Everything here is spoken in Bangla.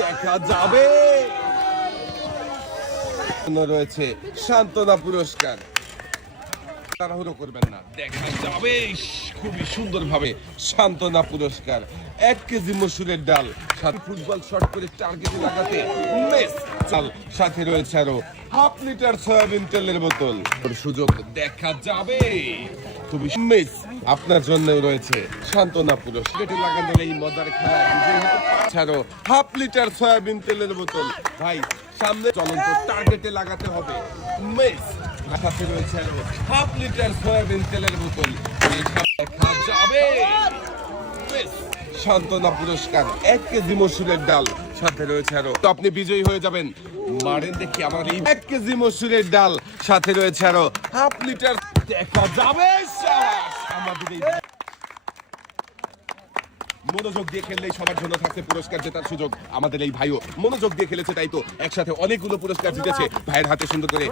দেখা যাবে। রয়েছে সান্ত্বনা পুরস্কার, তাড়াহুড়ো করবেন না, দেখা যাবে। খুবই সুন্দরভাবে সান্ত্বনা পুরস্কার। 1 কেজি মসুরের ডাল, সাথে ফুটবল শট করে টার্গেটে লাগাতে মিস। সাথে রয়েছে আরো হাফ লিটার সয়াবিন তেলের বোতল। সুযোগ দেখা যাবে, খুবই মিস। আপনার জন্য রয়েছে সান্ত্বনা পুরস্কার। টার্গেটে লাগানোর এই মজার খেলায় বিজয়ী হতে পারছে হাফ লিটার সয়াবিন তেলের বোতল। ভাই সামনে চলন্ত টার্গেটে লাগাতে হবে, মিস। সাথে রয়েছে আরো হাফ লিটার সয়াবিন তেলের বোতল, দেখা যাবে। সান্ত্বনা পুরস্কার 1 কেজি মসুরের ডাল, সাথে রয়েছে আরো। তো আপনি বিজয়ী হয়ে যাবেন। মারেন দেখি আমার এই 1 কেজি মসুরের ডাল, সাথে রয়েছে আরো হাফ লিটার, দেখা যাবে। আমাদের এই মনোযোগ দিয়ে খেললেই সবার জন্য থাকছে পুরস্কার জেতার সুযোগ। আমাদের এই ভাইও মনোযোগ দিয়ে খেলেছে, তাই তো একসাথে অনেকগুলো পুরস্কার জিতেছে। ভাইয়ের হাতে সুন্দর করে